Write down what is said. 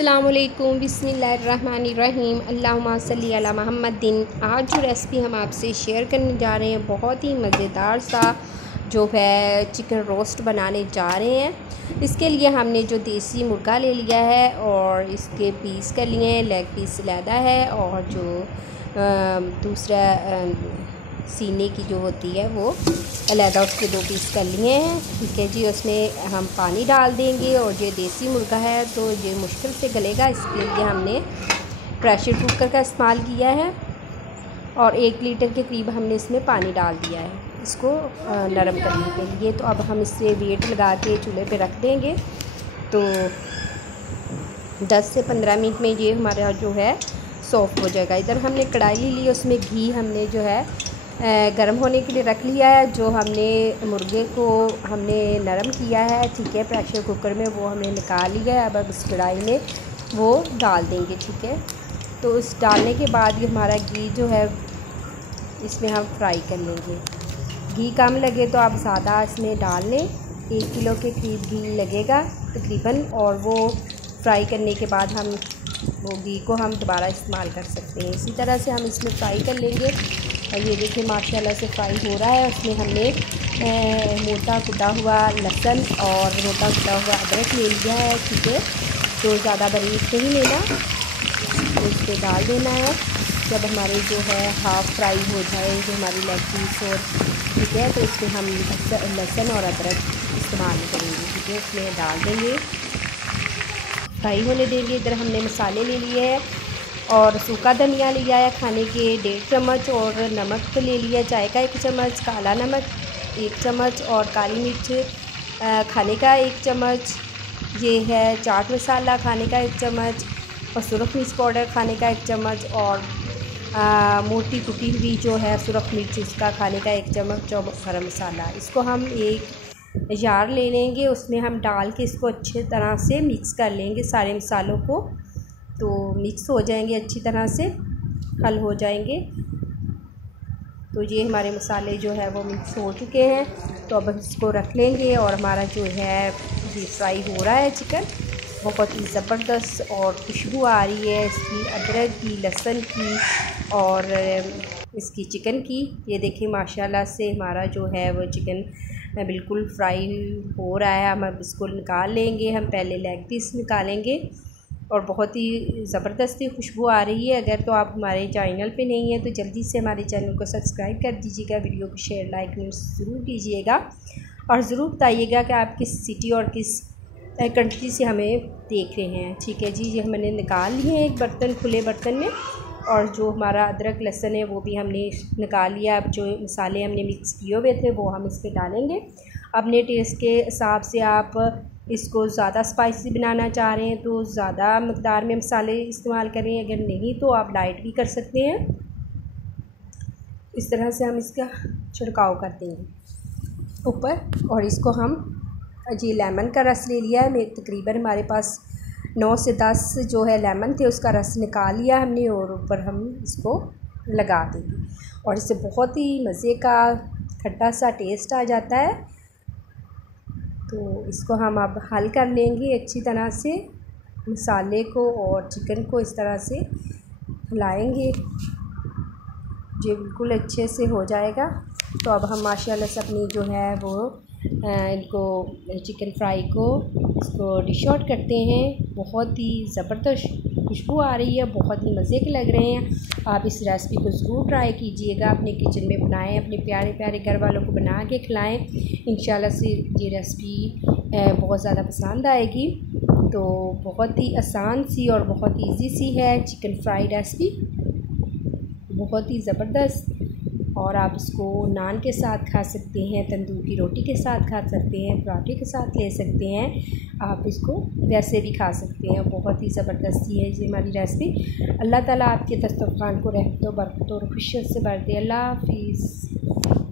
अस्सलामुअलैकुम बिस्मिल्लाहिर्रहमानिर्रहीम अल्लाहुम्मा सल्ली अला मुहम्मदिन। आज जो रेसिपी हम आपसे शेयर करने जा रहे हैं बहुत ही मज़ेदार सा जो है चिकन रोस्ट बनाने जा रहे हैं। इसके लिए हमने जो देसी मुर्गा ले लिया है और इसके पीस कर लिए हैं, लेग पीस अलहदा है और जो दूसरा सीने की जो होती है वो अलहदा, उसके 2 पीस कर लिए हैं। ठीक है जी, उसमें हम पानी डाल देंगे और ये देसी मुर्गा है तो ये मुश्किल से गलेगा, इसके लिए हमने प्रेशर कुकर का इस्तेमाल किया है और 1 लीटर के करीब हमने इसमें पानी डाल दिया है इसको नरम करने के लिए। तो अब हम इससे वेट लगा के चूल्हे पे रख देंगे तो 10 से 15 मिनट में ये हमारा जो है सॉफ्ट हो जाएगा। इधर हमने कढ़ाई ली, उसमें घी हमने जो है गरम होने के लिए रख लिया है। जो हमने मुर्गे को हमने नरम किया है, ठीक है, प्रेशर कुकर में वो हमने निकाल लिया है। अब इस कढ़ाई में वो डाल देंगे, ठीक है। तो इस डालने के बाद ये हमारा घी जो है इसमें हम फ्राई कर लेंगे। घी कम लगे तो आप ज़्यादा इसमें डाल लें, 1 किलो के करीब घी लगेगा तकरीबन, और वो फ्राई करने के बाद हम वो घी को हम दोबारा इस्तेमाल कर सकते हैं। इसी तरह से हम इसमें फ्राई कर लेंगे। और ये देखिए माशाल्लाह से फ्राई हो रहा है। उसमें हमने मोटा कुटा हुआ लहसुन और मोटा कुटा हुआ अदरक ले लिया है, ठीक है। तो ज़्यादा बारीक नहीं लेना, तो इस पर डाल देना है। जब हमारे जो है हाफ़ फ्राई हो जाए जो हमारी लेग पीस, और ठीक है, तो इसमें हम लहसुन और अदरक इस्तेमाल करेंगे, ठीक है। इसमें डाल देंगे, फ्राई होने देंगे। इधर हमने मसाले ले लिए हैं और सूखा धनिया लिया है खाने के 1.5 चम्मच, और नमक ले लिया चाय का 1 चम्मच, काला नमक 1 चम्मच और काली मिर्च खाने का 1 चम्मच, ये है चाट मसाला खाने का 1 चम्मच और सुरख मिर्च पाउडर खाने का 1 चम्मच, और मोटी कुटी हुई जो है सुरख मिर्च इसका खाने का 1 चम्मच, और गरम मसाला। इसको हम एक जार ले लेंगे, उसमें हम डाल के इसको अच्छी तरह से मिक्स कर लेंगे सारे मसालों को। तो मिक्स हो जाएंगे, अच्छी तरह से हल हो जाएंगे। तो ये हमारे मसाले जो है वो मिक्स हो चुके हैं। तो अब इसको रख लेंगे और हमारा जो है ये फ्राई हो रहा है चिकन, बहुत ही ज़बरदस्त और खुशबू आ रही है इसकी, अदरक की, लहसुन की और इसकी चिकन की। ये देखिए माशाल्लाह से हमारा जो है वो चिकन बिल्कुल फ्राई हो रहा है। हम अब इसको निकाल लेंगे। हम पहले लेग पीस निकालेंगे और बहुत ही ज़बरदस्ती खुशबू आ रही है। अगर तो आप हमारे चैनल पे नहीं हैं तो जल्दी से हमारे चैनल को सब्सक्राइब कर दीजिएगा, वीडियो को शेयर लाइक ज़रूर कीजिएगा और ज़रूर बताइएगा कि आप किस सिटी और किस कंट्री से हमें देख रहे हैं, ठीक है जी। ये हमने निकाल लिए हैं एक बर्तन, खुले बर्तन में, और जो हमारा अदरक लहसुन है वो भी हमने निकाल लिया। अब जो मसाले हमने मिक्स किए हुए थे वो हम इस पर डालेंगे। अपने टेस्ट के हिसाब से आप इसको ज़्यादा स्पाइसी बनाना चाह रहे हैं तो ज़्यादा मकदार में मसाले इस्तेमाल करें, अगर नहीं तो आप लाइट भी कर सकते हैं। इस तरह से हम इसका छिड़काव कर देंगे ऊपर, और इसको हम जी लेमन का रस ले लिया है। तकरीबन हमारे पास 9 से 10 जो है लेमन थे, उसका रस निकाल लिया हमने और ऊपर हम इसको लगा देंगे और इससे बहुत ही मज़े का खट्टा सा टेस्ट आ जाता है। तो इसको हम अब हल कर लेंगे अच्छी तरह से, मसाले को और चिकन को इस तरह से हिलाएंगे, ये बिल्कुल अच्छे से हो जाएगा। तो अब हम माशाल्लाह से अपनी जो है वो इनको चिकन फ्राई को इसको डिश आउट करते हैं। बहुत ही ज़बरदस्त खुशबू आ रही है, बहुत ही मज़े के लग रहे हैं। आप इस रेसिपी को ज़रूर ट्राई कीजिएगा, अपने किचन में बनाएं, अपने प्यारे प्यारे घर वालों को बना के खिलाएं। इंशाल्लाह से ये रेसिपी बहुत ज़्यादा पसंद आएगी। तो बहुत ही आसान सी और बहुत ही ईजी सी है चिकन फ्राई रेसिपी, बहुत ही ज़बरदस्त। और आप इसको नान के साथ खा सकते हैं, तंदूर की रोटी के साथ खा सकते हैं, पराठे के साथ ले सकते हैं, आप इसको वैसे भी खा सकते हैं। बहुत ही ज़बरदस्त है ये हमारी रेसिपी। अल्लाह ताला आपके दस्तरखान को रहमतों बरकतों और खुशियत से भर दे। अल्लाह हाफ़िज़।